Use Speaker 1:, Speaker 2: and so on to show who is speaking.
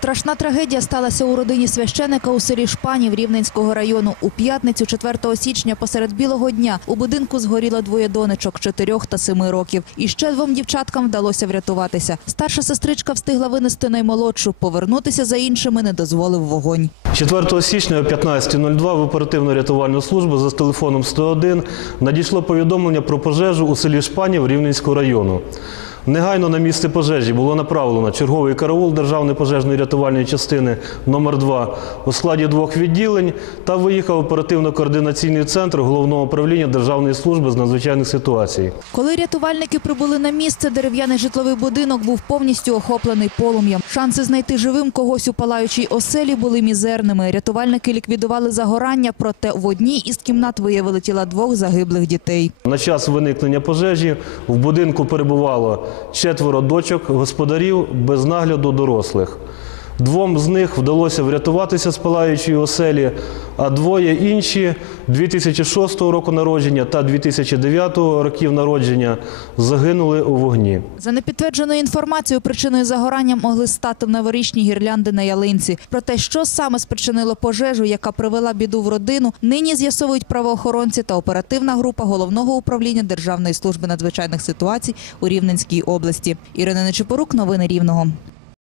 Speaker 1: Страшна трагедія сталася у родині священика у селі Шпанів Рівненського району. У п'ятницю 4 січня посеред білого дня у будинку згоріло двоє донечок 4 та 7 років. І ще двом дівчаткам вдалося врятуватися. Старша сестричка встигла винести наймолодшу. Повернутися за іншими не дозволив вогонь.
Speaker 2: 4 січня о 15.02 в оперативно-рятувальну службу за телефоном 101 надійшло повідомлення про пожежу у селі Шпанів Рівненського району. Негайно на місце пожежі було направлено черговий караул Державної пожежної рятувальної частини номер 2 у складі двох відділень та виїхав оперативно-координаційний центр головного управління Державної служби з надзвичайних ситуацій.
Speaker 1: Коли рятувальники прибули на місце, дерев'яний житловий будинок був повністю охоплений полум'ям. Шанси знайти живим когось у палаючій оселі були мізерними. Рятувальники ліквідували загорання, проте в одній із кімнат виявили тіла двох загиблих дітей.
Speaker 2: На час виникнення пожежі в будинку перебувало четверо дочок господарів без нагляду дорослих. Двом з них вдалося врятуватися з палаючої оселі, а двоє інші 2006 року народження та 2009 років народження загинули у вогні.
Speaker 1: За непідтвердженою інформацією, причиною загорання могли стати новорічні гірлянди на ялинці. Про те, що саме спричинило пожежу, яка привела біду в родину, нині з'ясовують правоохоронці та оперативна група головного управління Державної служби надзвичайних ситуацій у Рівненській області. Ірина Нечипорук, новини Рівного.